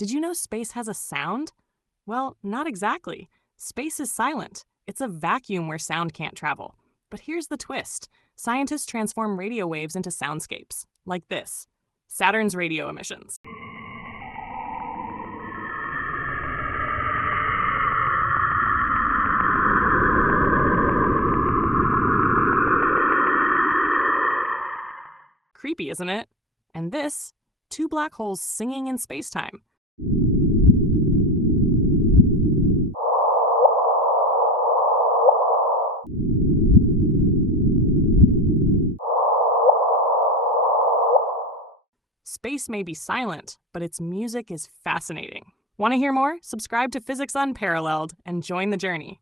Did you know space has a sound? Well, not exactly. Space is silent. It's a vacuum where sound can't travel. But here's the twist. Scientists transform radio waves into soundscapes, like this. Saturn's radio emissions. Creepy, isn't it? And this, two black holes singing in spacetime. Space may be silent, but its music is fascinating. Want to hear more? Subscribe to Physics Unparalleled and join the journey.